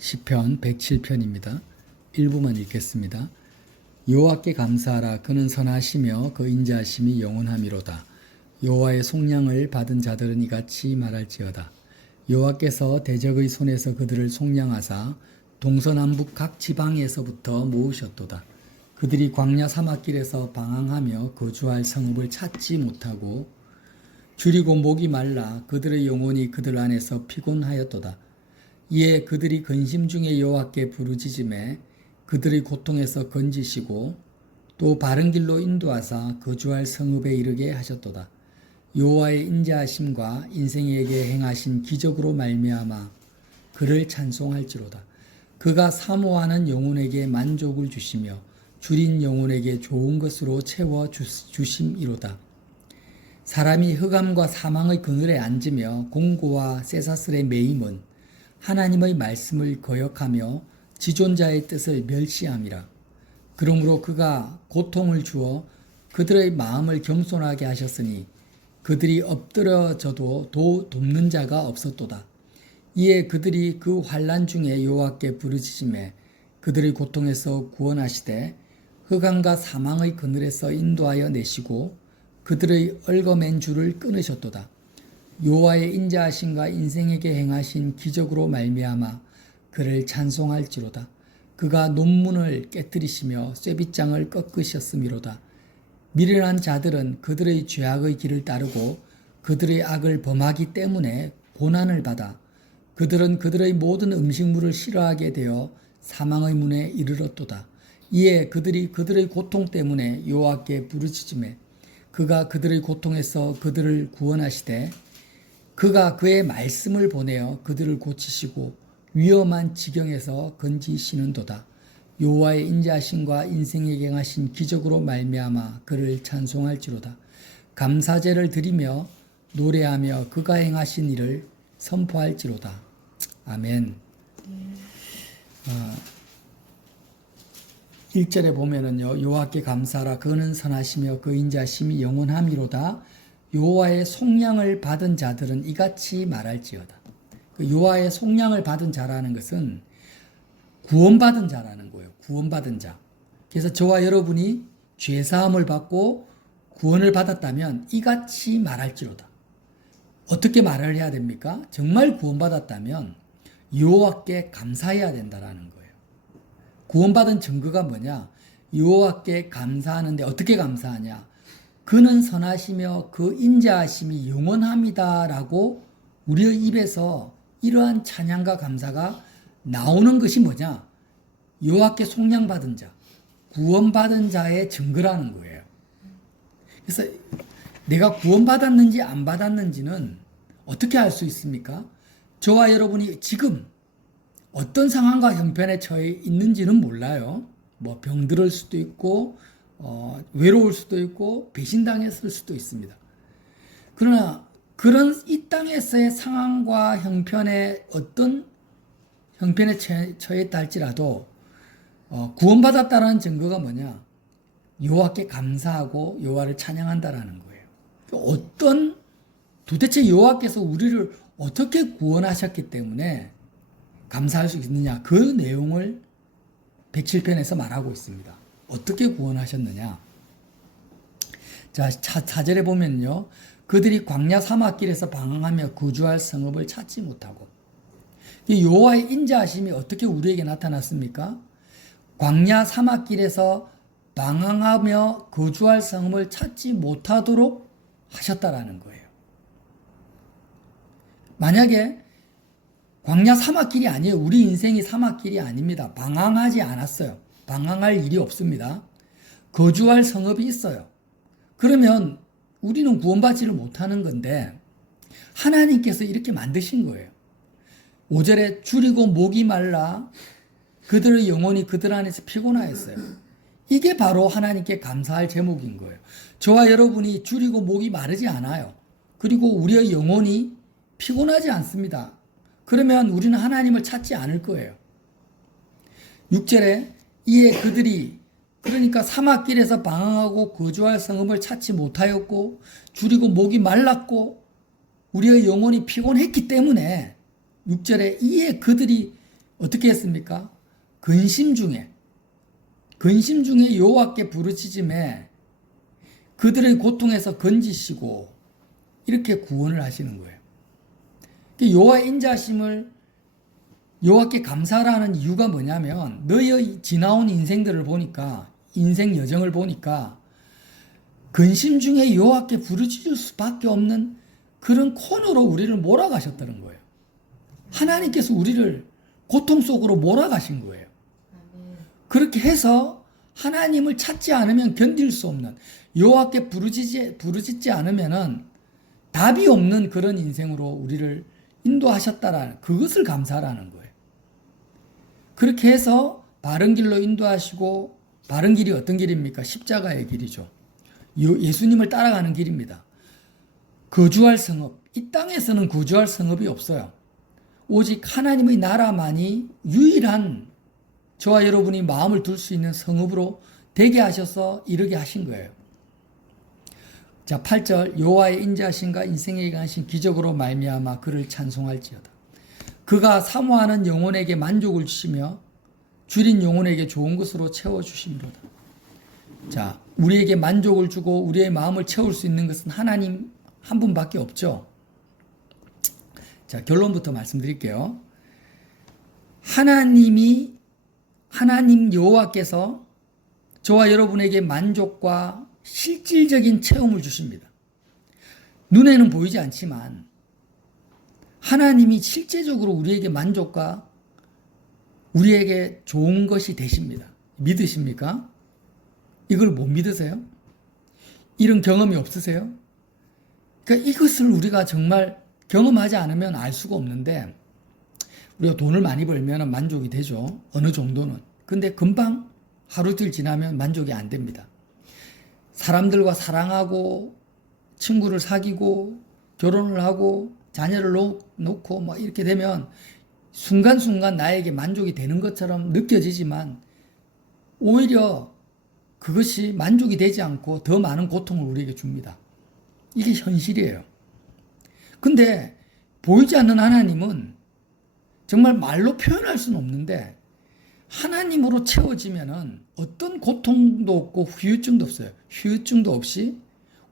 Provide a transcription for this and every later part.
시편 107편입니다. 일부만 읽겠습니다. 여호와께 감사하라. 그는 선하시며 그 인자하심이 영원하미로다. 여호와의 속량을 받은 자들은 이같이 말할지어다. 여호와께서 대적의 손에서 그들을 속량하사 동서남북 각 지방에서부터 모으셨도다. 그들이 광야 사막길에서 방황하며 거주할 성읍을 찾지 못하고 줄이고 목이 말라 그들의 영혼이 그들 안에서 피곤하였도다. 이에 그들이 근심 중에 여호와께 부르짖음에 그들의 고통에서 건지시고 또 바른 길로 인도하사 거주할 성읍에 이르게 하셨도다. 여호와의 인자하심과 인생에게 행하신 기적으로 말미암아 그를 찬송할지로다. 그가 사모하는 영혼에게 만족을 주시며 줄인 영혼에게 좋은 것으로 채워 주심이로다. 사람이 흑암과 사망의 그늘에 앉으며 공고와 쇠사슬에 매임은 하나님의 말씀을 거역하며 지존자의 뜻을 멸시함이라. 그러므로 그가 고통을 주어 그들의 마음을 겸손하게 하셨으니 그들이 엎드려져도 돕는 자가 없었도다. 이에 그들이 그 환난 중에 여호와께 부르짖음에 그들의 고통에서 구원하시되 흑암과 사망의 그늘에서 인도하여 내시고 그들의 얽어맨 줄을 끊으셨도다. 여호와의 인자하심과 인생에게 행하신 기적으로 말미암아 그를 찬송할지로다. 그가 논문을 깨뜨리시며 쇠빗장을 꺾으셨음이로다. 미련한 자들은 그들의 죄악의 길을 따르고 그들의 악을 범하기 때문에 고난을 받아 그들은 그들의 모든 음식물을 싫어하게 되어 사망의 문에 이르렀도다. 이에 그들이 그들의 고통 때문에 여호와께 부르짖음에 그가 그들의 고통에서 그들을 구원하시되 그가 그의 말씀을 보내어 그들을 고치시고 위험한 지경에서 건지시는도다. 여호와의 인자하심과 인생에게 행하신 기적으로 말미암아 그를 찬송할지로다. 감사제를 드리며 노래하며 그가 행하신 일을 선포할지로다. 아멘. 1절에 보면은요, 여호와께 감사하라. 그는 선하시며 그 인자하심이 영원함이로다. 여호와의 속량을 받은 자들은 이같이 말할지어다. 그 여호와의 속량을 받은 자라는 것은 구원받은 자라는 거예요. 구원받은 자. 그래서 저와 여러분이 죄사함을 받고 구원을 받았다면 이같이 말할지로다. 어떻게 말을 해야 됩니까? 정말 구원받았다면 여호와께 감사해야 된다라는 거예요. 구원받은 증거가 뭐냐? 여호와께 감사하는데 어떻게 감사하냐? 그는 선하시며 그 인자하심이 영원합니다라고 우리의 입에서 이러한 찬양과 감사가 나오는 것이 뭐냐? 여호와께 속량받은 자, 구원받은 자의 증거라는 거예요. 그래서 내가 구원받았는지 안 받았는지는 어떻게 알 수 있습니까? 저와 여러분이 지금 어떤 상황과 형편에 처해 있는지는 몰라요. 뭐 병들을 수도 있고 외로울 수도 있고 배신당했을 수도 있습니다. 그러나 그런 이 땅에서의 상황과 형편에 어떤 형편에 처했다 할지라도 구원받았다라는 증거가 뭐냐? 여호와께 감사하고 여호와를 찬양한다라는 거예요. 도대체 여호와께서 우리를 어떻게 구원하셨기 때문에 감사할 수 있느냐? 그 내용을 107편에서 말하고 있습니다. 어떻게 구원하셨느냐? 자, 4절에 보면요. 그들이 광야 사막길에서 방황하며 거주할 성읍을 찾지 못하고. 이 여호와의 인자하심이 어떻게 우리에게 나타났습니까? 광야 사막길에서 방황하며 거주할 성읍을 찾지 못하도록 하셨다라는 거예요. 만약에 광야 사막길이 아니에요. 우리 인생이 사막길이 아닙니다. 방황하지 않았어요. 방황할 일이 없습니다. 거주할 성읍이 있어요. 그러면 우리는 구원받지를 못하는 건데 하나님께서 이렇게 만드신 거예요. 5절에 줄이고 목이 말라 그들의 영혼이 그들 안에서 피곤하였어요. 이게 바로 하나님께 감사할 제목인 거예요. 저와 여러분이 줄이고 목이 마르지 않아요. 그리고 우리의 영혼이 피곤하지 않습니다. 그러면 우리는 하나님을 찾지 않을 거예요. 6절에 이에 그들이 그러니까 사막길에서 방황하고 거주할 성읍을 찾지 못하였고 줄이고 목이 말랐고 우리의 영혼이 피곤했기 때문에 6절에 이에 그들이 어떻게 했습니까? 근심 중에 여호와께 부르짖음에 그들의 고통에서 건지시고 이렇게 구원을 하시는 거예요. 여호와의 인자하심을 여호와께 감사하라는 이유가 뭐냐면 너의 지나온 인생들을 보니까 인생 여정을 보니까 근심 중에 여호와께 부르짖을 수밖에 없는 그런 코너로 우리를 몰아가셨다는 거예요. 하나님께서 우리를 고통 속으로 몰아가신 거예요. 그렇게 해서 하나님을 찾지 않으면 견딜 수 없는 여호와께 부르짖지 않으면은 답이 없는 그런 인생으로 우리를 인도하셨다라는 그것을 감사하라는 거예요. 그렇게 해서 바른 길로 인도하시고 바른 길이 어떤 길입니까? 십자가의 길이죠. 예수님을 따라가는 길입니다. 거주할 성읍, 이 땅에서는 거주할 성읍이 없어요. 오직 하나님의 나라만이 유일한 저와 여러분이 마음을 둘 수 있는 성읍으로 되게 하셔서 이르게 하신 거예요. 자, 8절 여호와의 인자하심과 인생에 관하신 기적으로 말미암아 그를 찬송할지어다. 그가 사모하는 영혼에게 만족을 주시며 줄인 영혼에게 좋은 것으로 채워주심이로다. 자, 우리에게 만족을 주고 우리의 마음을 채울 수 있는 것은 하나님 한 분밖에 없죠. 자, 결론부터 말씀드릴게요. 하나님 여호와께서 저와 여러분에게 만족과 실질적인 체험을 주십니다. 눈에는 보이지 않지만 하나님이 실제적으로 우리에게 만족과 우리에게 좋은 것이 되십니다. 믿으십니까? 이걸 못 믿으세요? 이런 경험이 없으세요? 그러니까 이것을 우리가 정말 경험하지 않으면 알 수가 없는데 우리가 돈을 많이 벌면 만족이 되죠. 어느 정도는. 근데 금방 하루들 지나면 만족이 안 됩니다. 사람들과 사랑하고 친구를 사귀고 결혼을 하고 자녀를 놓고 뭐 이렇게 되면 순간순간 나에게 만족이 되는 것처럼 느껴지지만 오히려 그것이 만족이 되지 않고 더 많은 고통을 우리에게 줍니다. 이게 현실이에요. 근데 보이지 않는 하나님은 정말 말로 표현할 수는 없는데 하나님으로 채워지면은 어떤 고통도 없고 후유증도 없어요. 후유증도 없이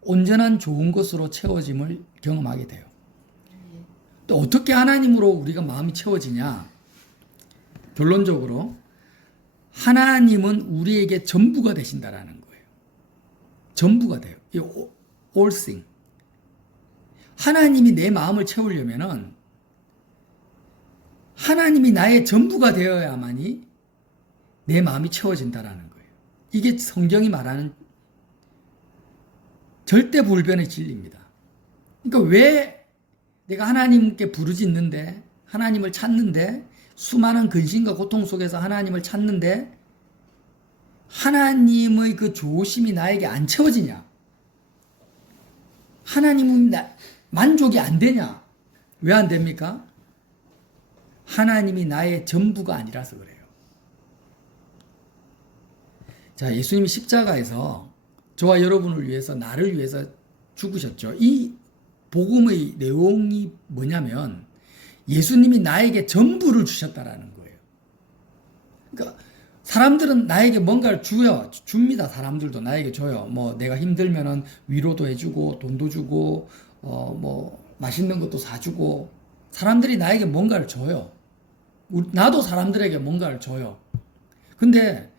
온전한 좋은 것으로 채워짐을 경험하게 돼요. 또 어떻게 하나님으로 우리가 마음이 채워지냐? 결론적으로 하나님은 우리에게 전부가 되신다라는 거예요. 전부가 돼요. all thing. 하나님이 내 마음을 채우려면은 하나님이 나의 전부가 되어야만이 내 마음이 채워진다라는 거예요. 이게 성경이 말하는 절대 불변의 진리입니다. 그러니까 왜 내가 하나님께 부르짖는데 하나님을 찾는데 수많은 근심과 고통 속에서 하나님을 찾는데 하나님의 그 좋으심이 나에게 안 채워지냐? 하나님은 만족이 안 되냐? 왜 안 됩니까? 하나님이 나의 전부가 아니라서 그래요. 자, 예수님이 십자가에서 저와 여러분을 위해서 나를 위해서 죽으셨죠. 이 복음의 내용이 뭐냐면 예수님이 나에게 전부를 주셨다라는 거예요. 그러니까 사람들은 나에게 뭔가를 줍니다. 사람들도 나에게 줘요. 뭐 내가 힘들면은 위로도 해주고 돈도 주고 뭐 맛있는 것도 사주고 사람들이 나에게 뭔가를 줘요. 나도 사람들에게 뭔가를 줘요. 근데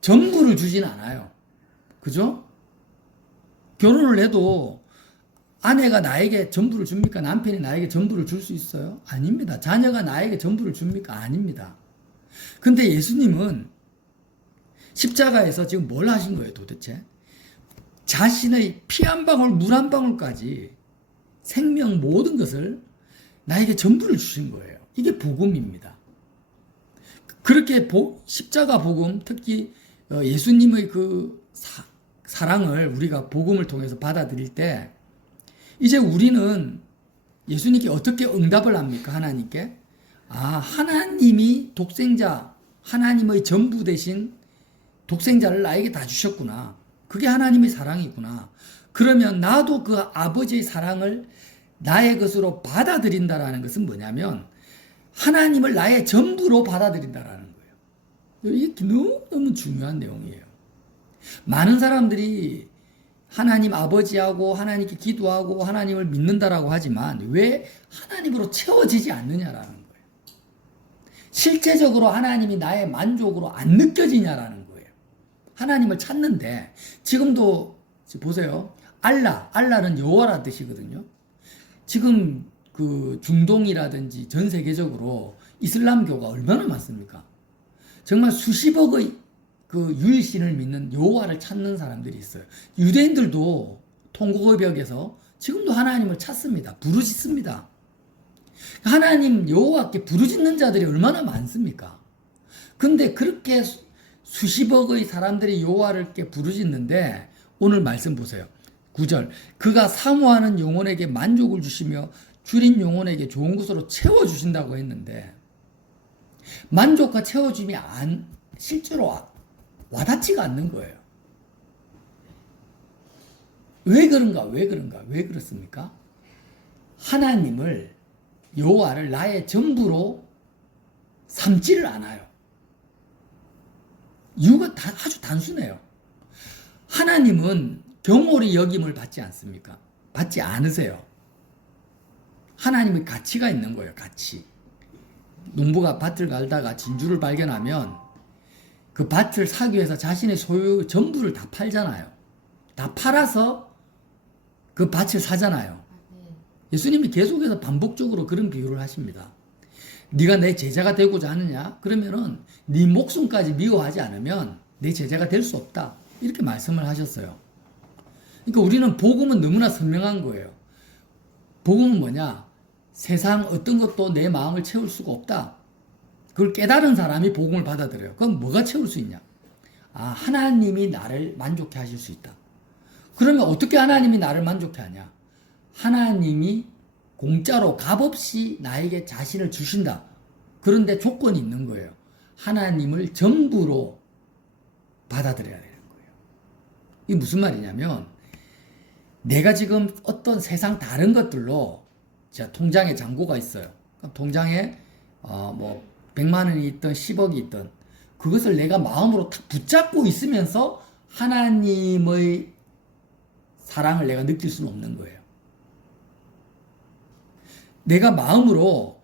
전부를 주진 않아요. 그죠? 결혼을 해도 아내가 나에게 전부를 줍니까? 남편이 나에게 전부를 줄 수 있어요? 아닙니다. 자녀가 나에게 전부를 줍니까? 아닙니다. 근데 예수님은 십자가에서 지금 뭘 하신 거예요, 도대체? 자신의 피 한 방울, 물 한 방울까지 생명 모든 것을 나에게 전부를 주신 거예요. 이게 복음입니다. 그렇게 십자가 복음, 특히 예수님의 그 사랑을 우리가 복음을 통해서 받아들일 때 이제 우리는 예수님께 어떻게 응답을 합니까? 하나님께? 하나님이 독생자, 하나님의 전부 되신 독생자를 나에게 다 주셨구나. 그게 하나님의 사랑이구나. 그러면 나도 그 아버지의 사랑을 나의 것으로 받아들인다라는 것은 뭐냐면 하나님을 나의 전부로 받아들인다라는 거예요. 이게 너무너무 중요한 내용이에요. 많은 사람들이 하나님 아버지하고 하나님께 기도하고 하나님을 믿는다라고 하지만 왜 하나님으로 채워지지 않느냐라는 거예요. 실제적으로 하나님이 나의 만족으로 안 느껴지냐라는 거예요. 하나님을 찾는데 지금도 보세요. 알라는 여호와라는 뜻이거든요. 지금 그 중동이라든지 전 세계적으로 이슬람교가 얼마나 많습니까? 정말 수십억의 그 유일신을 믿는 여호와를 찾는 사람들이 있어요. 유대인들도 통곡의 벽에서 지금도 하나님을 찾습니다. 부르짖습니다. 하나님 여호와께 부르짖는 자들이 얼마나 많습니까? 근데 그렇게 수십억의 사람들이 여호와께 부르짖는데 오늘 말씀 보세요. 9절 그가 사모하는 영혼에게 만족을 주시며 줄인 영혼에게 좋은 것으로 채워주신다고 했는데 만족과 채워줌이 실제로 와닿지가 않는 거예요. 왜 그렇습니까? 하나님을 여호와를 나의 전부로 삼지를 않아요. 이유가 아주 단순해요. 하나님은 경홀히 여김을 받지 않습니까? 받지 않으세요. 하나님의 가치가 있는 거예요. 가치. 농부가 밭을 갈다가 진주를 발견하면 그 밭을 사기 위해서 자신의 소유 전부를 다 팔잖아요. 다 팔아서 그 밭을 사잖아요. 예수님이 계속해서 반복적으로 그런 비유를 하십니다. 네가 내 제자가 되고자 하느냐? 그러면은 네 목숨까지 미워하지 않으면 내 제자가 될 수 없다. 이렇게 말씀을 하셨어요. 그러니까 우리는 복음은 너무나 선명한 거예요. 복음은 뭐냐? 세상 어떤 것도 내 마음을 채울 수가 없다. 그걸 깨달은 사람이 복음을 받아들여요. 그럼 뭐가 채울 수 있냐? 하나님이 나를 만족해 하실 수 있다. 그러면 어떻게 하나님이 나를 만족해 하냐? 하나님이 공짜로 값없이 나에게 자신을 주신다. 그런데 조건이 있는 거예요. 하나님을 전부로 받아들여야 되는 거예요. 이게 무슨 말이냐면 내가 지금 어떤 세상 다른 것들로 제가 통장에 잔고가 있어요. 통장에 100만 원이 있든 10억이 있든 그것을 내가 마음으로 탁 붙잡고 있으면서 하나님의 사랑을 내가 느낄 수는 없는 거예요. 내가 마음으로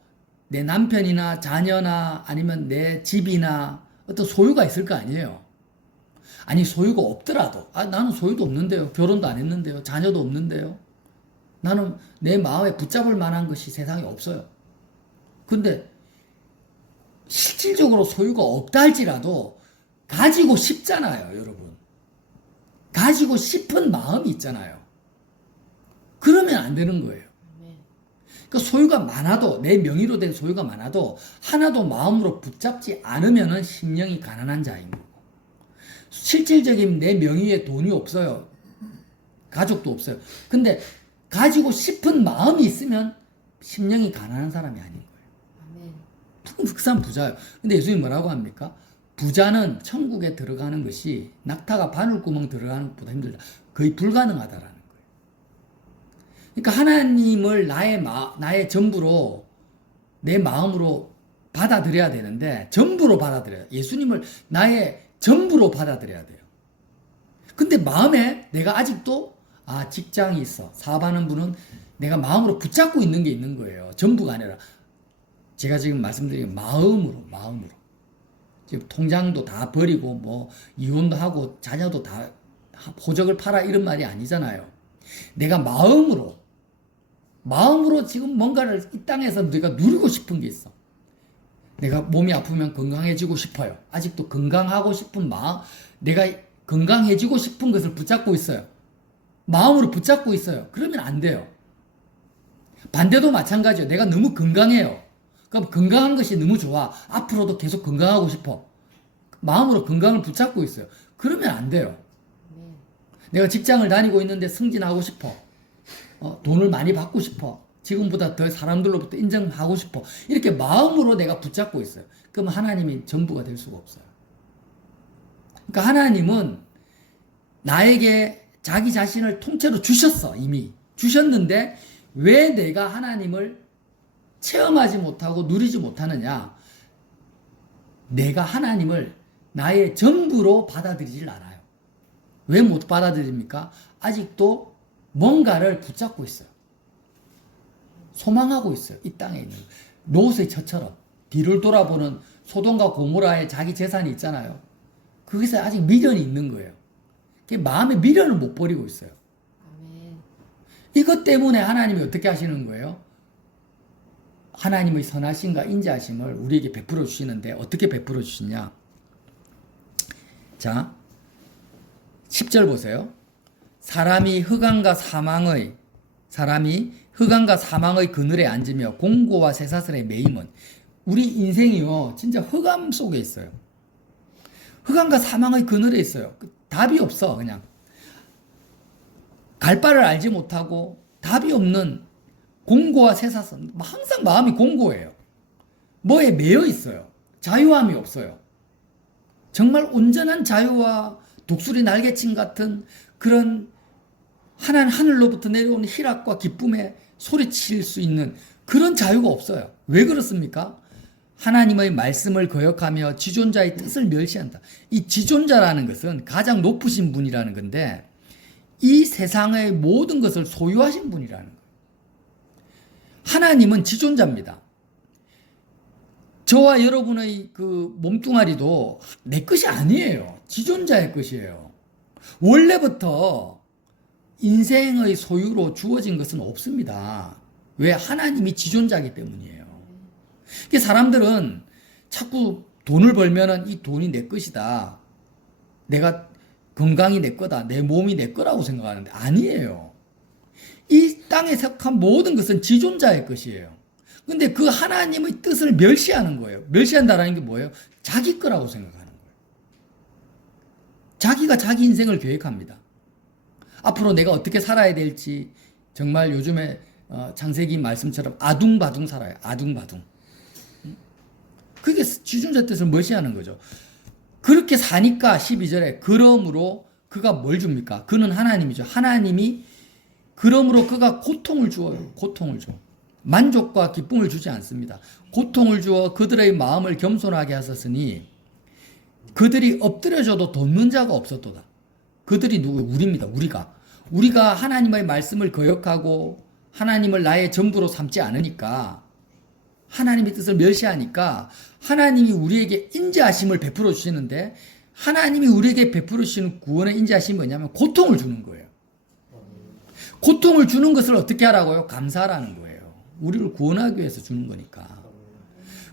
내 남편이나 자녀나 아니면 내 집이나 어떤 소유가 있을 거 아니에요. 아니 소유가 없더라도 나는 소유도 없는데요. 결혼도 안 했는데요. 자녀도 없는데요. 나는 내 마음에 붙잡을 만한 것이 세상에 없어요. 근데 실질적으로 소유가 없다 할지라도 가지고 싶잖아요, 여러분. 가지고 싶은 마음이 있잖아요. 그러면 안 되는 거예요. 그러니까 소유가 많아도 내 명의로 된 소유가 많아도 하나도 마음으로 붙잡지 않으면은 심령이 가난한 자인 거고 실질적인 내 명의에 돈이 없어요. 가족도 없어요. 근데 가지고 싶은 마음이 있으면 심령이 가난한 사람이 아닌 거예요. 그 사람 부자예요. 근데 예수님 뭐라고 합니까? 부자는 천국에 들어가는 것이 낙타가 바늘구멍 들어가는 것보다 힘들다. 거의 불가능하다라는 거예요. 그러니까 하나님을 나의 전부로 내 마음으로 받아들여야 되는데 전부로 받아들여야 돼요. 예수님을 나의 전부로 받아들여야 돼요. 근데 마음에 내가 아직도 직장이 있어. 사업하는 분은 내가 마음으로 붙잡고 있는 게 있는 거예요. 전부가 아니라 제가 지금 말씀드린 마음으로 지금 통장도 다 버리고 이혼도 하고 자녀도 다 호적을 팔아 이런 말이 아니잖아요. 내가 마음으로 지금 뭔가를 이 땅에서 내가 누리고 싶은 게 있어. 내가 몸이 아프면 건강해지고 싶어요. 아직도 건강하고 싶은 마음, 내가 건강해지고 싶은 것을 붙잡고 있어요. 마음으로 붙잡고 있어요. 그러면 안 돼요. 반대도 마찬가지예요. 내가 너무 건강해요. 그럼 건강한 것이 너무 좋아. 앞으로도 계속 건강하고 싶어. 마음으로 건강을 붙잡고 있어요. 그러면 안 돼요. 내가 직장을 다니고 있는데 승진하고 싶어. 돈을 많이 받고 싶어. 지금보다 더 사람들로부터 인정하고 싶어. 이렇게 마음으로 내가 붙잡고 있어요. 그럼 하나님이 전부가 될 수가 없어요. 그러니까 하나님은 나에게 자기 자신을 통째로 주셨어. 이미 주셨는데 왜 내가 하나님을 체험하지 못하고 누리지 못하느냐? 내가 하나님을 나의 전부로 받아들이질 않아요. 왜 못 받아들입니까? 아직도 뭔가를 붙잡고 있어요. 소망하고 있어요. 이 땅에 있는 롯의 처처럼 뒤를 돌아보는 소돔과 고모라의 자기 재산이 있잖아요. 거기서 아직 미련이 있는 거예요. 마음의 미련을 못 버리고 있어요. 아멘. 이것 때문에 하나님이 어떻게 하시는 거예요? 하나님의 선하심과 인자하심을 우리에게 베풀어 주시는데 어떻게 베풀어 주시냐? 자, 10절 보세요. 사람이 흑암과 사망의 그늘에 앉으며 공고와 쇠사슬에 매임은, 우리 인생이요 진짜 흑암 속에 있어요. 흑암과 사망의 그늘에 있어요. 답이 없어. 그냥 갈 바를 알지 못하고 답이 없는 공고와 쇠사슬. 항상 마음이 공고해요. 뭐에 매여 있어요. 자유함이 없어요. 정말 온전한 자유와 독수리 날개침 같은 그런 하늘로부터 내려오는 희락과 기쁨에 소리칠 수 있는 그런 자유가 없어요. 왜 그렇습니까? 하나님의 말씀을 거역하며 지존자의 뜻을 멸시한다. 이 지존자라는 것은 가장 높으신 분이라는 건데, 이 세상의 모든 것을 소유하신 분이라는 거예요. 하나님은 지존자입니다. 저와 여러분의 그 몸뚱아리도 내 것이 아니에요. 지존자의 것이에요. 원래부터 인생의 소유로 주어진 것은 없습니다. 왜? 하나님이 지존자이기 때문이에요. 사람들은 자꾸 돈을 벌면은 이 돈이 내 것이다. 내가 건강이 내 거다. 내 몸이 내 거라고 생각하는데 아니에요. 이 땅에 속한 모든 것은 지존자의 것이에요. 근데 그 하나님의 뜻을 멸시하는 거예요. 멸시한다는 게 뭐예요? 자기 거라고 생각하는 거예요. 자기가 자기 인생을 계획합니다. 앞으로 내가 어떻게 살아야 될지 정말 요즘에 창세기 말씀처럼 아둥바둥 살아요. 아둥바둥. 그게 지존자 뜻을 멸시하는 거죠. 그렇게 사니까 12절에 그러므로 그가 뭘 줍니까? 그는 하나님이죠. 하나님이 그러므로 그가 고통을 주어요. 고통을 줘. 만족과 기쁨을 주지 않습니다. 고통을 주어 그들의 마음을 겸손하게 하셨으니 그들이 엎드려져도 돕는 자가 없었도다. 그들이 누구예요? 우리입니다. 우리가 하나님의 말씀을 거역하고 하나님을 나의 전부로 삼지 않으니까, 하나님의 뜻을 멸시하니까 하나님이 우리에게 인자하심을 베풀어 주시는데, 하나님이 우리에게 베풀어 주시는 구원의 인자하심이 뭐냐면 고통을 주는 거예요. 고통을 주는 것을 어떻게 하라고요? 감사하라는 거예요. 우리를 구원하기 위해서 주는 거니까.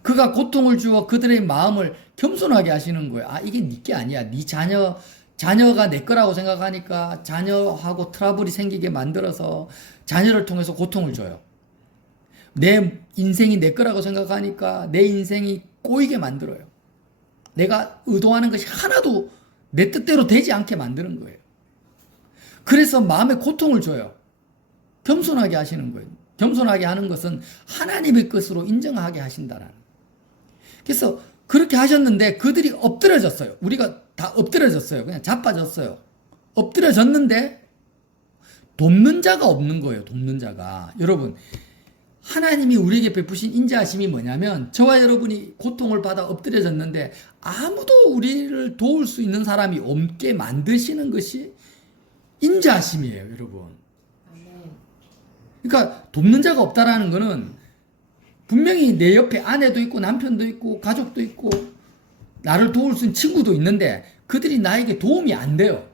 그가 고통을 주어 그들의 마음을 겸손하게 하시는 거예요. 아, 이게 네 게 아니야. 네 자녀가 내 거라고 생각하니까 자녀하고 트러블이 생기게 만들어서 자녀를 통해서 고통을 줘요. 내 인생이 내 거라고 생각하니까 내 인생이 꼬이게 만들어요. 내가 의도하는 것이 하나도 내 뜻대로 되지 않게 만드는 거예요. 그래서 마음에 고통을 줘요. 겸손하게 하시는 거예요. 겸손하게 하는 것은 하나님의 것으로 인정하게 하신다라는. 그래서 그렇게 하셨는데 그들이 엎드려졌어요. 우리가 다 엎드려졌어요. 그냥 자빠졌어요. 엎드려졌는데 돕는 자가 없는 거예요. 돕는 자가. 여러분, 하나님이 우리에게 베푸신 인자하심이 뭐냐면, 저와 여러분이 고통을 받아 엎드려졌는데 아무도 우리를 도울 수 있는 사람이 없게 만드시는 것이 인자하심이에요, 여러분. 그러니까 돕는 자가 없다라는 거는 분명히 내 옆에 아내도 있고 남편도 있고 가족도 있고 나를 도울 수 있는 친구도 있는데 그들이 나에게 도움이 안 돼요.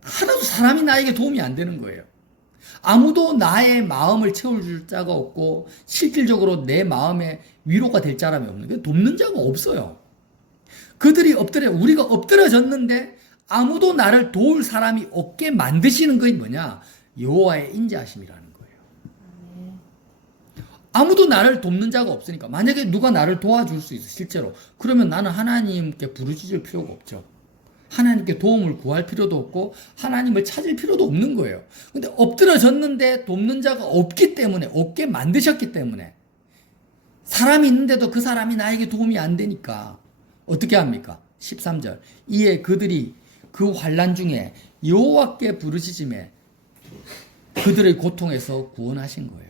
하나도 사람이 나에게 도움이 안 되는 거예요. 아무도 나의 마음을 채워줄 자가 없고 실질적으로 내 마음에 위로가 될 사람이 없는 거예요. 돕는 자가 없어요. 그들이 우리가 엎드려졌는데 아무도 나를 도울 사람이 없게 만드시는 것이 뭐냐? 여호와의 인자하심이라는 거예요. 아무도 나를 돕는 자가 없으니까, 만약에 누가 나를 도와줄 수 있어 실제로, 그러면 나는 하나님께 부르짖을 필요가 없죠. 하나님께 도움을 구할 필요도 없고 하나님을 찾을 필요도 없는 거예요. 근데 엎드려졌는데 돕는 자가 없기 때문에, 없게 만드셨기 때문에, 사람이 있는데도 그 사람이 나에게 도움이 안 되니까 어떻게 합니까? 13절. 이에 그들이 그 환난 중에 여호와께 부르짖음에 그들의 고통에서 구원하신 거예요.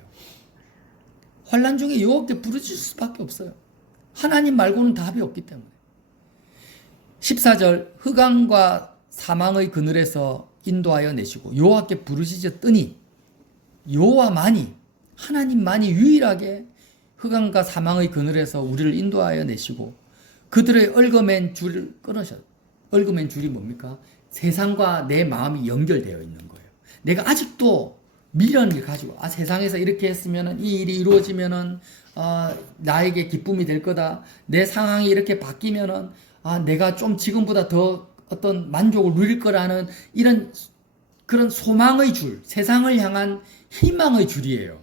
환난 중에 여호와께 부르짖을 수밖에 없어요. 하나님 말고는 답이 없기 때문에. 14절 흑암과 사망의 그늘에서 인도하여 내시고 여호와께 부르짖었더니 여호와만이 하나님만이 유일하게 흑암과 사망의 그늘에서 우리를 인도하여 내시고 그들의 얽어맨 줄을 끊으셨어요. 얽어맨 줄이 뭡니까? 세상과 내 마음이 연결되어 있는 거예요. 내가 아직도 미련을 가지고 세상에서 이렇게 했으면 이 일이 이루어지면은 나에게 기쁨이 될 거다. 내 상황이 이렇게 바뀌면은 내가 좀 지금보다 더 어떤 만족을 누릴 거라는 이런 그런 소망의 줄, 세상을 향한 희망의 줄이에요.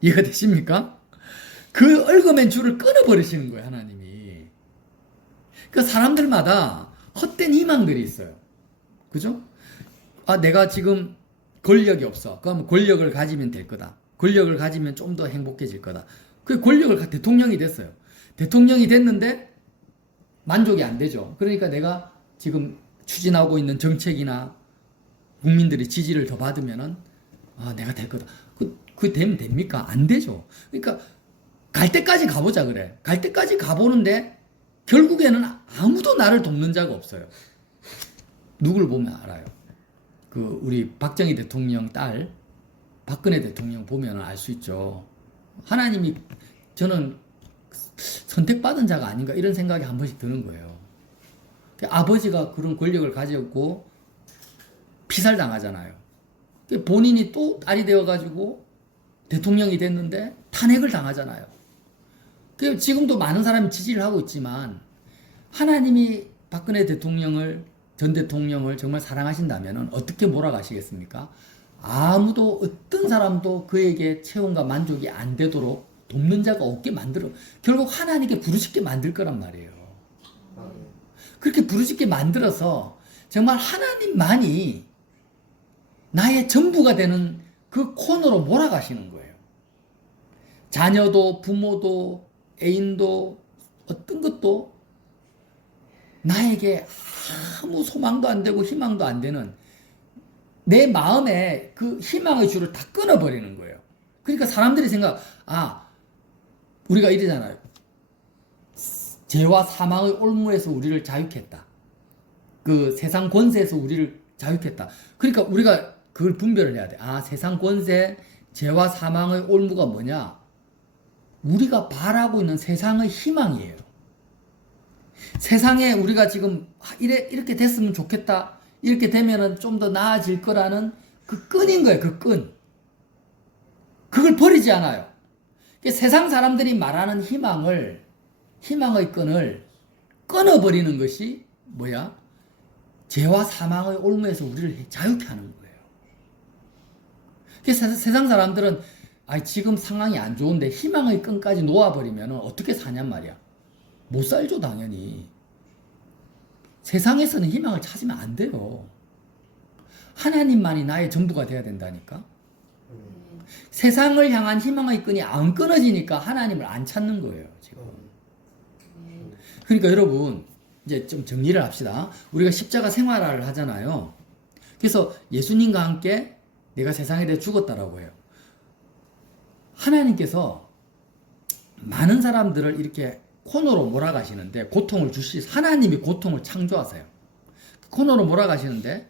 이해가 되십니까? 그 얽어맨 줄을 끊어버리시는 거예요, 하나님이. 그 사람들마다 헛된 희망들이 있어요. 그죠? 내가 지금 권력이 없어. 그럼 권력을 가지면 될 거다. 권력을 가지면 좀 더 행복해질 거다. 그 권력을 대통령이 됐어요. 대통령이 됐는데 만족이 안 되죠. 그러니까 내가 지금 추진하고 있는 정책이나 국민들의 지지를 더 받으면은 내가 될 거다. 그 되면 됩니까? 안 되죠. 그러니까 갈 때까지 가보자 그래. 갈 때까지 가보는데 결국에는 아무도 나를 돕는 자가 없어요. 누굴 보면 알아요. 우리 박정희 대통령 딸 박근혜 대통령 보면 알 수 있죠. 하나님이 저는 선택받은 자가 아닌가 이런 생각이 한 번씩 드는 거예요. 아버지가 그런 권력을 가졌고 피살당하잖아요. 본인이 또 딸이 되어가지고 대통령이 됐는데 탄핵을 당하잖아요. 지금도 많은 사람이 지지를 하고 있지만 하나님이 박근혜 전 대통령을 정말 사랑하신다면 어떻게 몰아가시겠습니까? 아무도 어떤 사람도 그에게 체온과 만족이 안 되도록 돕는 자가 없게 만들어 결국 하나님께 부르짖게 만들 거란 말이에요. 그렇게 부르짖게 만들어서 정말 하나님만이 나의 전부가 되는 그 코너로 몰아가시는 거예요. 자녀도 부모도 애인도 어떤 것도 나에게 아무 소망도 안 되고 희망도 안 되는 내 마음에 그 희망의 줄을 다 끊어버리는 거예요. 그러니까 사람들이 우리가 이러잖아요. 죄와 사망의 올무에서 우리를 자유했다. 그 세상 권세에서 우리를 자유했다. 그러니까 우리가 그걸 분별을 해야 돼. 세상 권세, 죄와 사망의 올무가 뭐냐? 우리가 바라고 있는 세상의 희망이에요. 세상에 우리가 지금 이렇게 됐으면 좋겠다. 이렇게 되면은 좀 더 나아질 거라는 그 끈인 거예요. 그 끈. 그걸 버리지 않아요. 세상 사람들이 말하는 희망의 끈을 끊어버리는 것이 뭐야? 죄와 사망의 올무에서 우리를 자유케 하는 거예요. 세상 사람들은 지금 상황이 안 좋은데 희망의 끈까지 놓아버리면 어떻게 사냔 말이야. 못 살죠, 당연히. 세상에서는 희망을 찾으면 안 돼요. 하나님만이 나의 전부가 돼야 된다니까. 세상을 향한 희망의 끈이 안 끊어지니까 하나님을 안 찾는 거예요, 지금. 그러니까 여러분, 이제 좀 정리를 합시다. 우리가 십자가 생활을 하잖아요. 그래서 예수님과 함께 내가 세상에 대해 죽었다라고 해요. 하나님께서 많은 사람들을 이렇게 코너로 몰아가시는데 하나님이 고통을 창조하세요. 코너로 몰아가시는데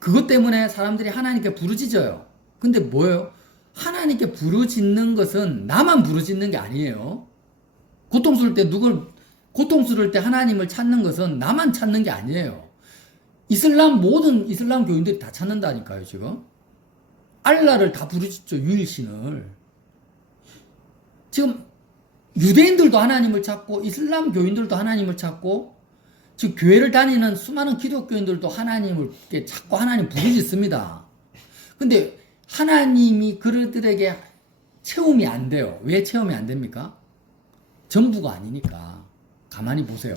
그것 때문에 사람들이 하나님께 부르짖어요. 근데 뭐예요? 하나님께 부르짖는 것은 나만 부르짖는 게 아니에요. 고통스러울 때 하나님을 찾는 것은 나만 찾는 게 아니에요. 모든 이슬람 교인들이 다 찾는다니까요, 지금. 알라를 다 부르짖죠, 유일신을. 지금 유대인들도 하나님을 찾고 이슬람 교인들도 하나님을 찾고 지금 교회를 다니는 수많은 기독교인들도 하나님을 찾고 하나님 부르짖습니다. 근데 하나님이 그들에게 체험이 안 돼요. 왜 체험이 안 됩니까? 전부가 아니니까. 가만히 보세요.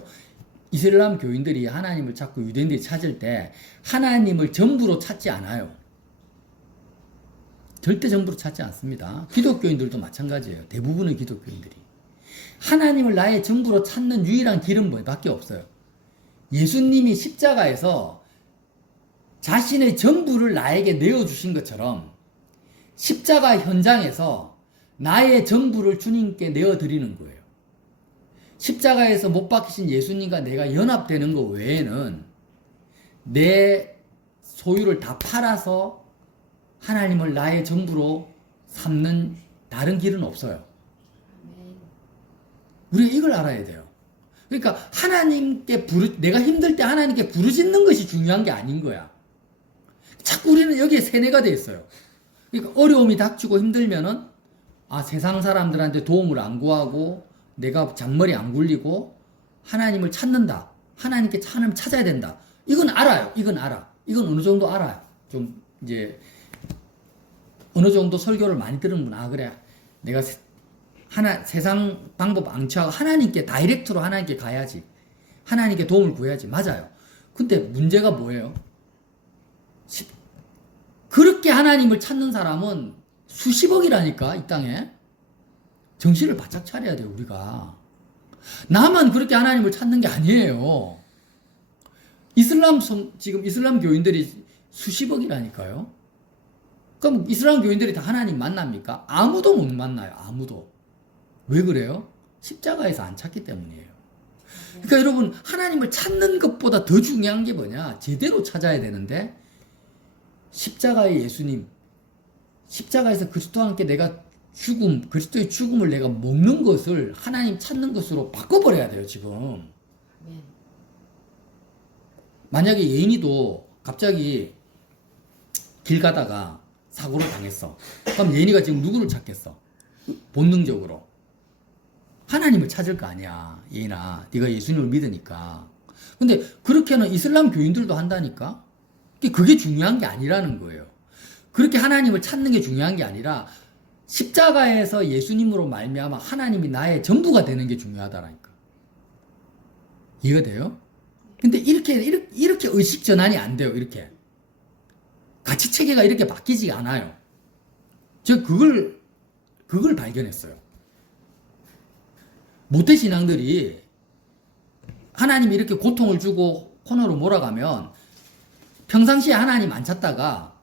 이슬람 교인들이 하나님을 찾고 유대인들이 찾을 때 하나님을 전부로 찾지 않아요. 절대 전부로 찾지 않습니다. 기독교인들도 마찬가지예요. 대부분의 기독교인들이. 하나님을 나의 전부로 찾는 유일한 길은 뭐밖에 없어요. 예수님이 십자가에서 자신의 전부를 나에게 내어주신 것처럼 십자가 현장에서 나의 전부를 주님께 내어드리는 거예요. 십자가에서 못 박히신 예수님과 내가 연합되는 것 외에는 내 소유를 다 팔아서 하나님을 나의 전부로 삼는 다른 길은 없어요. 우리가 이걸 알아야 돼요. 그러니까 하나님께 내가 힘들 때 하나님께 부르짖는 것이 중요한 게 아닌 거야. 자꾸 우리는 여기에 세뇌가 돼 있어요. 그러니까 어려움이 닥치고 힘들면은 세상 사람들한테 도움을 안 구하고 내가 잔머리 안 굴리고 하나님을 찾는다. 하나님께 하나님 찾아야 된다. 이건 알아요. 이건 알아. 이건 어느 정도 알아요. 좀 이제 어느 정도 설교를 많이 들은 분, 그래. 내가 세상 방법 안 취하고 하나님께 다이렉트로 하나님께 가야지. 하나님께 도움을 구해야지. 맞아요. 근데 문제가 뭐예요? 그렇게 하나님을 찾는 사람은 수십억이라니까, 이 땅에. 정신을 바짝 차려야 돼요, 우리가. 나만 그렇게 하나님을 찾는 게 아니에요. 지금 이슬람 교인들이 수십억이라니까요. 그럼 이슬람 교인들이 다 하나님 만납니까? 아무도 못 만나요, 아무도. 왜 그래요? 십자가에서 안 찾기 때문이에요. 그러니까 여러분, 하나님을 찾는 것보다 더 중요한 게 뭐냐? 제대로 찾아야 되는데, 십자가의 예수님, 십자가에서 그리스도와 함께 내가 그리스도의 죽음을 내가 먹는 것을 하나님 찾는 것으로 바꿔버려야 돼요, 지금. 만약에 예인이도 갑자기 길 가다가 사고를 당했어. 그럼 예인이가 지금 누구를 찾겠어? 본능적으로. 하나님을 찾을 거 아니야, 예인아. 네가 예수님을 믿으니까. 근데 그렇게는 이슬람 교인들도 한다니까? 그게 중요한 게 아니라는 거예요. 그렇게 하나님을 찾는 게 중요한 게 아니라 십자가에서 예수님으로 말미암아 하나님이 나의 전부가 되는 게 중요하다라니까. 이해가 돼요? 근데 이렇게 의식 전환이 안 돼요. 이렇게 가치 체계가 이렇게 바뀌지 않아요. 제가 그걸 발견했어요. 모태 신앙들이 하나님이 이렇게 고통을 주고 코너로 몰아가면 평상시에 하나님 안 찾다가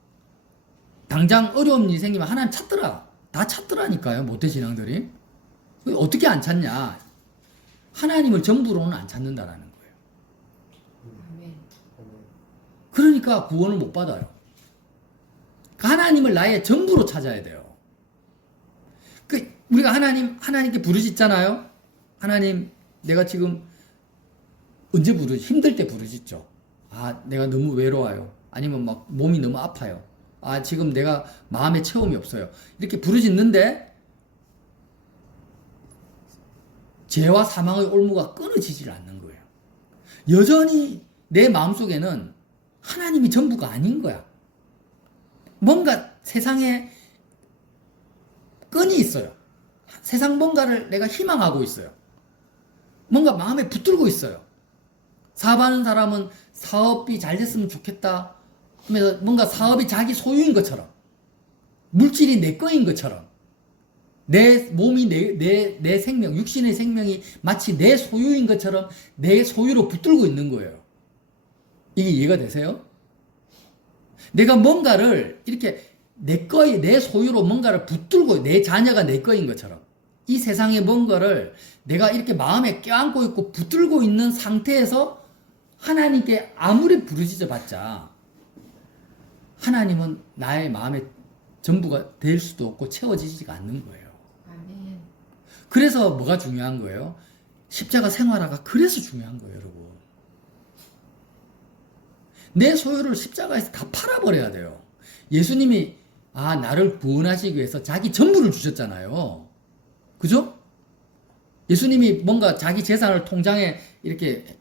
당장 어려운 일이 생기면 하나님 찾더라. 다 찾더라니까요, 모태신앙들이. 어떻게 안 찾냐? 하나님을 전부로는 안 찾는다라는 거예요. 그러니까 구원을 못 받아요. 하나님을 나의 전부로 찾아야 돼요. 우리가 하나님께 부르짖잖아요? 하나님, 내가 지금 언제 힘들 때 부르짖죠. 내가 너무 외로워요. 아니면 막 몸이 너무 아파요. 지금 내가 마음의 체험이 없어요. 이렇게 부르짖는데 죄와 사망의 올무가 끊어지질 않는 거예요. 여전히 내 마음속에는 하나님이 전부가 아닌 거야. 뭔가 세상에 끈이 있어요. 세상 뭔가를 내가 희망하고 있어요. 뭔가 마음에 붙들고 있어요. 사업하는 사람은 사업이 잘 됐으면 좋겠다 하면서 뭔가 사업이 자기 소유인 것처럼, 물질이 내 거인 것처럼, 내 몸이 내 생명, 육신의 생명이 마치 내 소유인 것처럼 내 소유로 붙들고 있는 거예요. 이게 이해가 되세요? 내가 뭔가를 이렇게 내 소유로 뭔가를 붙들고, 내 자녀가 내 거인 것처럼, 이 세상의 뭔가를 내가 이렇게 마음에 껴안고 있고 붙들고 있는 상태에서 하나님께 아무리 부르짖어 봤자 하나님은 나의 마음의 전부가 될 수도 없고 채워지지가 않는 거예요. 아멘. 그래서 뭐가 중요한 거예요? 십자가 생활화가 그래서 중요한 거예요, 여러분. 내 소유를 십자가에서 다 팔아버려야 돼요. 예수님이 나를 구원하시기 위해서 자기 전부를 주셨잖아요. 그죠? 예수님이 뭔가 자기 재산을 통장에 이렇게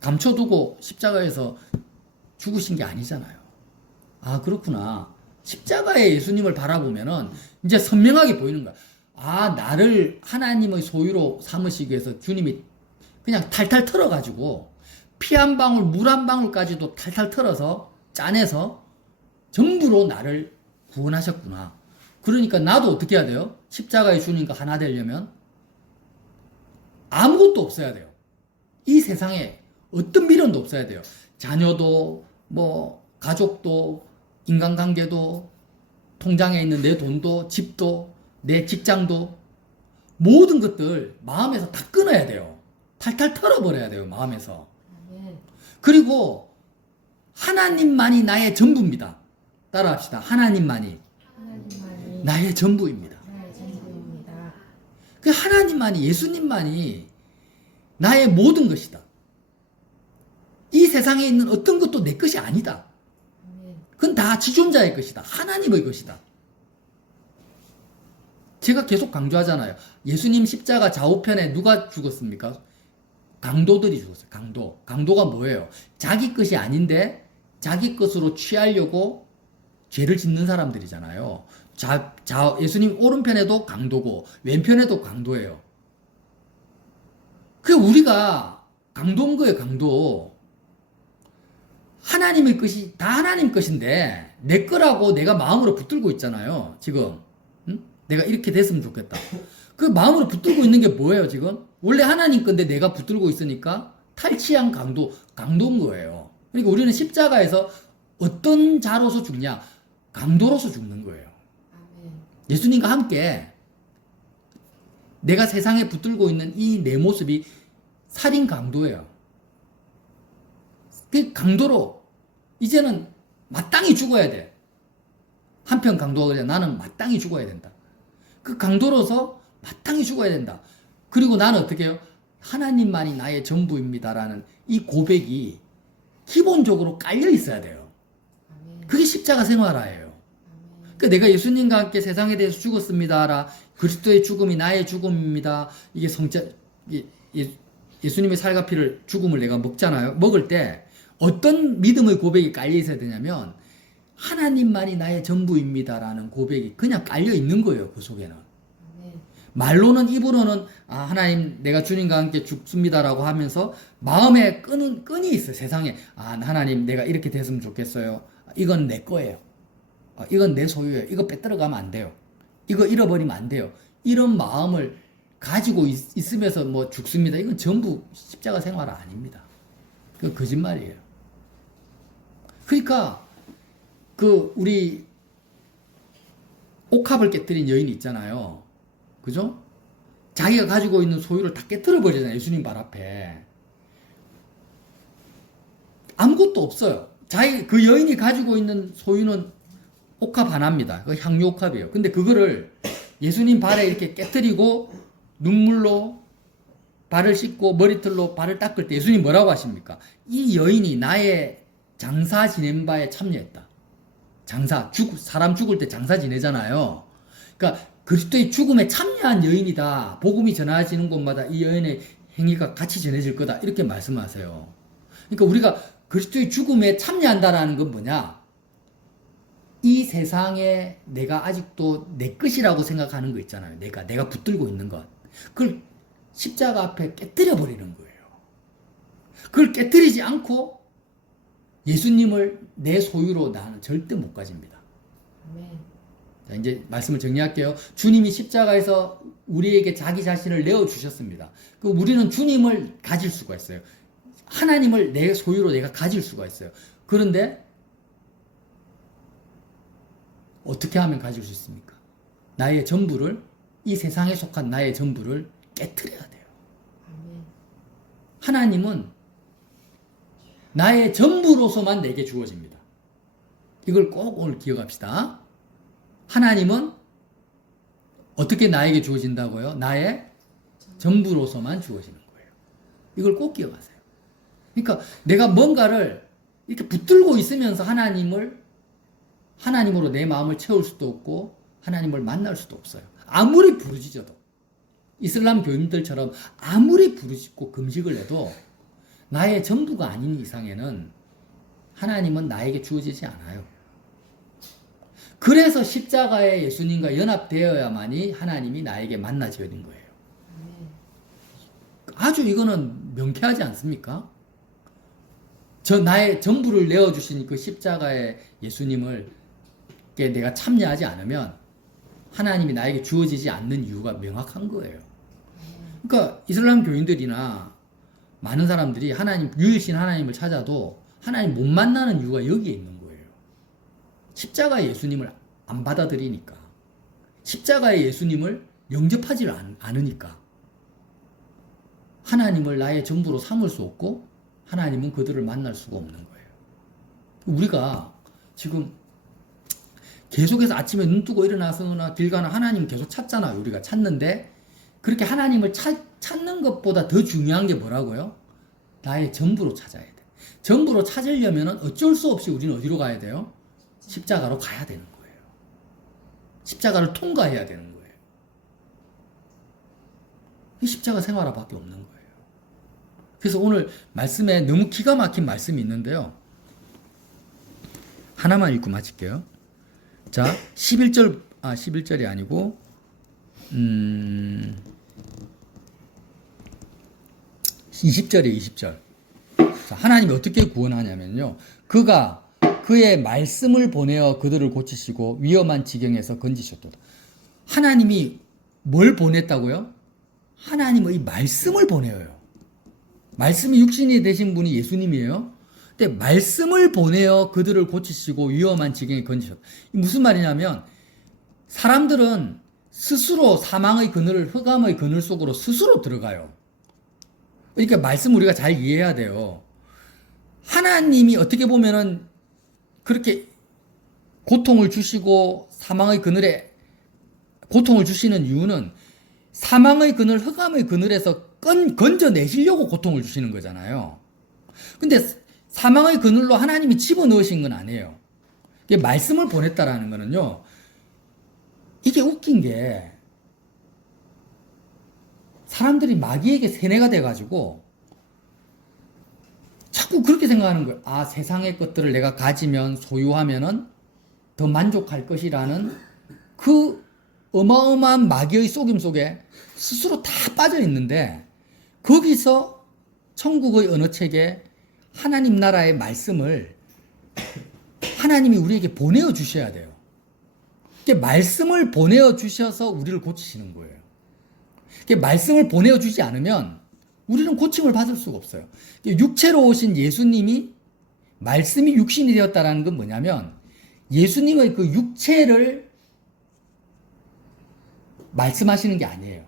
감춰두고 십자가에서 죽으신 게 아니잖아요. 그렇구나. 십자가에 예수님을 바라보면은 이제 선명하게 보이는 거야. 나를 하나님의 소유로 삼으시기 위해서 주님이 그냥 탈탈 털어가지고 피 한 방울, 물 한 방울까지도 탈탈 털어서 짜내서 전부로 나를 구원하셨구나. 그러니까 나도 어떻게 해야 돼요? 십자가의 주님과 하나 되려면 아무것도 없어야 돼요. 이 세상에 어떤 미련도 없어야 돼요. 자녀도, 가족도, 인간관계도, 통장에 있는 내 돈도, 집도, 내 직장도, 모든 것들 마음에서 다 끊어야 돼요. 탈탈 털어버려야 돼요, 마음에서. 그리고 하나님만이 나의 전부입니다. 따라합시다. 하나님만이 나의 전부입니다. 그 하나님만이, 예수님만이 나의 모든 것이다. 이 세상에 있는 어떤 것도 내 것이 아니다. 그건 다 지존자의 것이다. 하나님의 것이다. 제가 계속 강조하잖아요. 예수님 십자가 좌우편에 누가 죽었습니까? 강도들이 죽었어요. 강도. 강도가 뭐예요? 자기 것이 아닌데 자기 것으로 취하려고 죄를 짓는 사람들이잖아요. 예수님 오른편에도 강도고 왼편에도 강도예요. 그 우리가 강도인 거예요. 강도. 하나님의 것이 다 하나님 것인데 내 거라고 내가 마음으로 붙들고 있잖아요. 지금 응? 내가 이렇게 됐으면 좋겠다. 그 마음으로 붙들고 있는 게 뭐예요? 지금 원래 하나님 건데 내가 붙들고 있으니까 탈취한 강도인 거예요. 그러니까 우리는 십자가에서 어떤 자로서 죽냐? 강도로서 죽는 거예요. 예수님과 함께 내가 세상에 붙들고 있는 이 내 모습이 살인 강도예요. 그 강도로 이제는 마땅히 죽어야 돼. 한편 강도가 그래, 나는 마땅히 죽어야 된다. 그 강도로서 마땅히 죽어야 된다. 그리고 나는 어떻게 해요? 하나님만이 나의 전부입니다라는 이 고백이 기본적으로 깔려 있어야 돼요. 그게 십자가 생활화예요. 그러니까 내가 예수님과 함께 세상에 대해서 죽었습니다라, 그리스도의 죽음이 나의 죽음입니다. 이게 예수님의 살과 피를, 죽음을 내가 먹잖아요. 먹을 때 어떤 믿음의 고백이 깔려 있어야 되냐면 하나님만이 나의 전부입니다라는 고백이 그냥 깔려 있는 거예요. 그 속에는. 말로는, 입으로는 하나님 내가 주님과 함께 죽습니다라고 하면서 마음에 끈이 있어요. 세상에 하나님 내가 이렇게 됐으면 좋겠어요. 이건 내 거예요. 이건 내 소유예요. 이거 빼들어가면 안 돼요. 이거 잃어버리면 안 돼요. 이런 마음을 가지고 있으면서 뭐 죽습니다. 이건 전부 십자가 생활 아닙니다. 그 거짓말이에요. 그러니까 우리 옥합을 깨뜨린 여인이 있잖아요. 그죠? 자기가 가지고 있는 소유를 다 깨뜨려 버리잖아요. 예수님 발 앞에. 아무것도 없어요. 그 여인이 가지고 있는 소유는 옥합 하나입니다. 그 향유 옥합이에요. 근데 그거를 예수님 발에 이렇게 깨뜨리고 눈물로 발을 씻고 머리털로 발을 닦을 때 예수님 뭐라고 하십니까? 이 여인이 나의 장사 지낸 바에 참여했다. 사람 죽을 때 장사 지내잖아요. 그러니까 그리스도의 죽음에 참여한 여인이다. 복음이 전해지는 곳마다 이 여인의 행위가 같이 전해질 거다. 이렇게 말씀하세요. 그러니까 우리가 그리스도의 죽음에 참여한다라는 건 뭐냐? 이 세상에 내가 아직도 내 것이라고 생각하는 거 있잖아요. 내가 붙들고 있는 것. 그걸 십자가 앞에 깨뜨려 버리는 거예요. 그걸 깨뜨리지 않고 예수님을 내 소유로 나는 절대 못 가집니다. 자, 이제 말씀을 정리할게요. 주님이 십자가에서 우리에게 자기 자신을 내어주셨습니다. 우리는 주님을 가질 수가 있어요. 하나님을 내 소유로 내가 가질 수가 있어요. 그런데 어떻게 하면 가질 수 있습니까? 나의 전부를, 이 세상에 속한 나의 전부를 깨트려야 돼요. 하나님은 나의 전부로서만 내게 주어집니다. 이걸 꼭 오늘 기억합시다. 하나님은 어떻게 나에게 주어진다고요? 나의 전부로서만 주어지는 거예요. 이걸 꼭 기억하세요. 그러니까 내가 뭔가를 이렇게 붙들고 있으면서 하나님으로 내 마음을 채울 수도 없고 하나님을 만날 수도 없어요. 아무리 부르짖어도, 이슬람 교인들처럼 아무리 부르짖고 금식을 해도 나의 전부가 아닌 이상에는 하나님은 나에게 주어지지 않아요. 그래서 십자가에 예수님과 연합되어야만이 하나님이 나에게 만나져야 되는 거예요. 아주 이거는 명쾌하지 않습니까? 나의 전부를 내어주신 그 십자가의 예수님을 내가 참여하지 않으면 하나님이 나에게 주어지지 않는 이유가 명확한 거예요. 그러니까 이슬람 교인들이나 많은 사람들이 유일신 하나님을 찾아도 하나님 못 만나는 이유가 여기에 있는 거예요. 십자가의 예수님을 안 받아들이니까. 십자가의 예수님을 영접하지 않으니까. 하나님을 나의 전부로 삼을 수 없고 하나님은 그들을 만날 수가 없는 거예요. 우리가 지금 계속해서 아침에 눈 뜨고 일어나서나 길 가는 하나님 계속 찾잖아요. 우리가 찾는데 그렇게 하나님을 찾는 것보다 더 중요한 게 뭐라고요? 나의 전부로 찾아야 돼. 전부로 찾으려면 어쩔 수 없이 우리는 어디로 가야 돼요? 십자가로 가야 되는 거예요. 십자가를 통과해야 되는 거예요. 이 십자가 생활화밖에 없는 거예요. 그래서 오늘 말씀에 너무 기가 막힌 말씀이 있는데요. 하나만 읽고 마칠게요. 자, 11절이 아니고 20절이에요, 20절. 자, 하나님이 어떻게 구원하냐면요. 그가 그의 말씀을 보내어 그들을 고치시고 위험한 지경에서 건지셨도다. 하나님이 뭘 보냈다고요? 하나님의 말씀을 보내어요. 말씀이 육신이 되신 분이 예수님이에요. 근데 말씀을 보내어 그들을 고치시고 위험한 지경에 건지셨다. 무슨 말이냐면 사람들은 스스로 사망의 그늘, 흑암의 그늘 속으로 스스로 들어가요. 그러니까 말씀 우리가 잘 이해해야 돼요. 하나님이 어떻게 보면은 그렇게 고통을 주시고 사망의 그늘에 고통을 주시는 이유는 사망의 그늘, 흑암의 그늘에서 건져내시려고 고통을 주시는 거잖아요. 근데 사망의 그늘로 하나님이 집어넣으신 건 아니에요. 이게 말씀을 보냈다라는 거는요. 이게 웃긴 게 사람들이 마귀에게 세뇌가 돼가지고 자꾸 그렇게 생각하는 거예요. 아, 세상의 것들을 내가 가지면 소유하면은 더 만족할 것이라는 그 어마어마한 마귀의 속임 속에 스스로 다 빠져 있는데 거기서 천국의 어느 책에 하나님 나라의 말씀을 하나님이 우리에게 보내어 주셔야 돼요. 말씀을 보내어 주셔서 우리를 고치시는 거예요. 말씀을 보내어 주지 않으면 우리는 고침을 받을 수가 없어요. 육체로 오신 예수님이 말씀이 육신이 되었다는 건 뭐냐면 예수님의 그 육체를 말씀하시는 게 아니에요.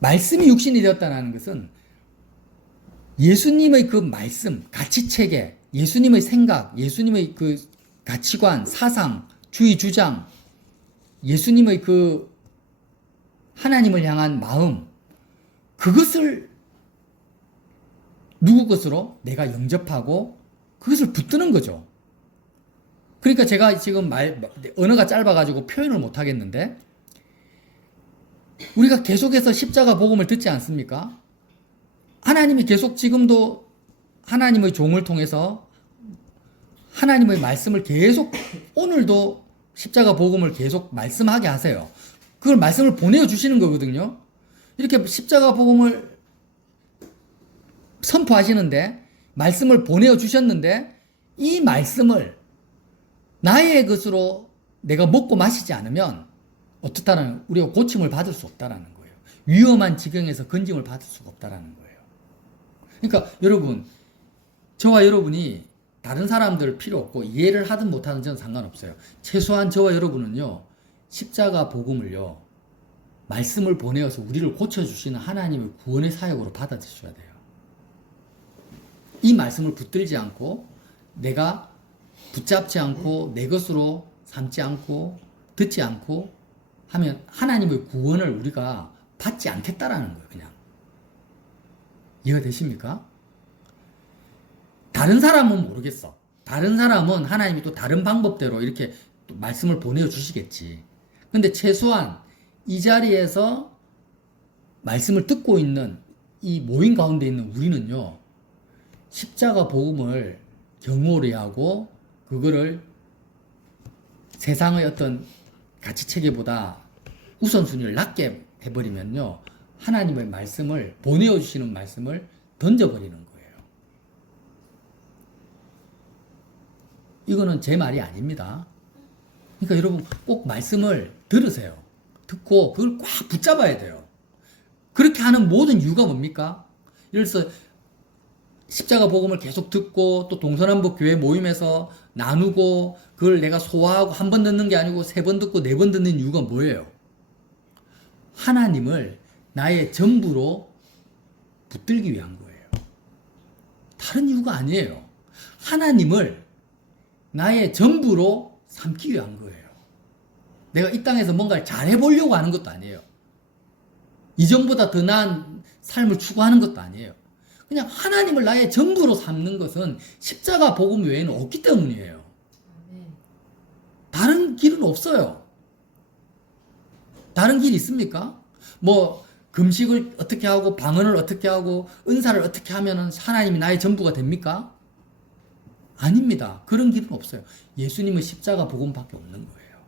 말씀이 육신이 되었다는 것은 예수님의 그 말씀, 가치체계, 예수님의 생각, 예수님의 그 가치관, 사상, 주의 주장, 예수님의 그 하나님을 향한 마음, 그것을 누구 것으로 내가 영접하고 그것을 붙드는 거죠. 그러니까 제가 지금 언어가 짧아가지고 표현을 못 하겠는데 우리가 계속해서 십자가 복음을 듣지 않습니까? 하나님이 계속 지금도 하나님의 종을 통해서 하나님의 말씀을 계속 오늘도 십자가 복음을 계속 말씀하게 하세요. 그걸 말씀을 보내주시는 거거든요. 이렇게 십자가 복음을 선포하시는데 말씀을 보내주셨는데 이 말씀을 나의 것으로 내가 먹고 마시지 않으면 어떻다는 우리가 고침을 받을 수 없다라는 거예요. 위험한 지경에서 건짐을 받을 수가 없다라는 거예요. 그러니까 여러분, 저와 여러분이 다른 사람들 필요 없고 이해를 하든 못하든 저는 상관없어요. 최소한 저와 여러분은요. 십자가 복음을요. 말씀을 보내어서 우리를 고쳐주시는 하나님의 구원의 사역으로 받아들여야 돼요. 이 말씀을 붙들지 않고 내가 붙잡지 않고 내 것으로 삼지 않고 듣지 않고 하면 하나님의 구원을 우리가 받지 않겠다라는 거예요. 그냥. 이해가 되십니까? 다른 사람은 모르겠어. 다른 사람은 하나님이 또 다른 방법대로 이렇게 또 말씀을 보내주시겠지. 근데 최소한 이 자리에서 말씀을 듣고 있는 이 모임 가운데 있는 우리는요. 십자가 복음을 경홀히 하고 그거를 세상의 어떤 가치체계보다 우선순위를 낮게 해버리면요. 하나님의 말씀을 보내어 주시는 말씀을 던져버리는 거예요. 이거는 제 말이 아닙니다. 그러니까 여러분 꼭 말씀을 들으세요. 듣고 그걸 꽉 붙잡아야 돼요. 그렇게 하는 모든 이유가 뭡니까? 예를 들어서 십자가 복음을 계속 듣고 또 동서남북 교회 모임에서 나누고 그걸 내가 소화하고 한 번 듣는 게 아니고 3번 듣고 4번 듣는 이유가 뭐예요? 하나님을 나의 전부로 붙들기 위한 거예요. 다른 이유가 아니에요. 하나님을 나의 전부로 삼기 위한 거예요. 내가 이 땅에서 뭔가를 잘해보려고 하는 것도 아니에요. 이전보다 더 나은 삶을 추구하는 것도 아니에요. 그냥 하나님을 나의 전부로 삼는 것은 십자가 복음 외에는 없기 때문이에요. 다른 길은 없어요. 다른 길이 있습니까? 뭐 금식을 어떻게 하고 방언을 어떻게 하고 은사를 어떻게 하면은 하나님이 나의 전부가 됩니까? 아닙니다. 그런 길은 없어요. 예수님은 십자가 복음밖에 없는 거예요.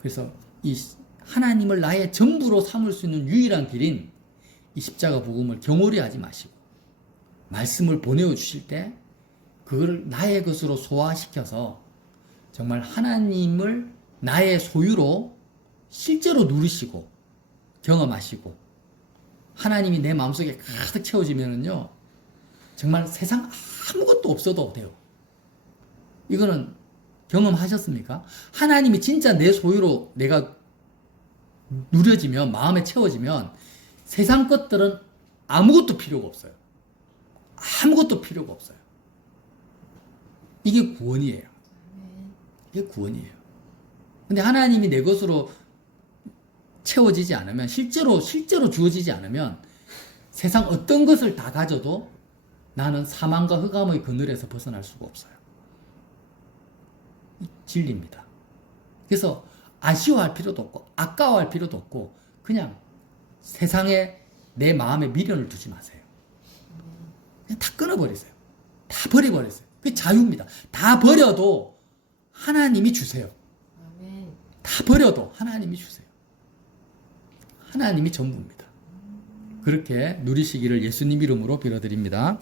그래서 이 하나님을 나의 전부로 삼을 수 있는 유일한 길인 이 십자가 복음을 경홀히 하지 마시고 말씀을 보내어 주실 때 그걸 나의 것으로 소화시켜서 정말 하나님을 나의 소유로 실제로 누리시고 경험하시고 하나님이 내 마음속에 가득 채워지면은요 정말 세상 아무것도 없어도 돼요. 이거는 경험하셨습니까? 하나님이 진짜 내 소유로 내가 누려지면 마음에 채워지면 세상 것들은 아무것도 필요가 없어요. 아무것도 필요가 없어요. 이게 구원이에요. 이게 구원이에요. 근데 하나님이 내 것으로 채워지지 않으면 실제로 주어지지 않으면 세상 어떤 것을 다 가져도 나는 사망과 흑암의 그늘에서 벗어날 수가 없어요. 진리입니다. 그래서 아쉬워할 필요도 없고 아까워할 필요도 없고 그냥 세상에 내 마음에 미련을 두지 마세요. 그냥 다 끊어버리세요. 다 버려버리세요. 그게 자유입니다. 다 버려도 하나님이 주세요. 다 버려도 하나님이 주세요. 하나님이 전부입니다. 그렇게 누리시기를 예수님 이름으로 빌어드립니다.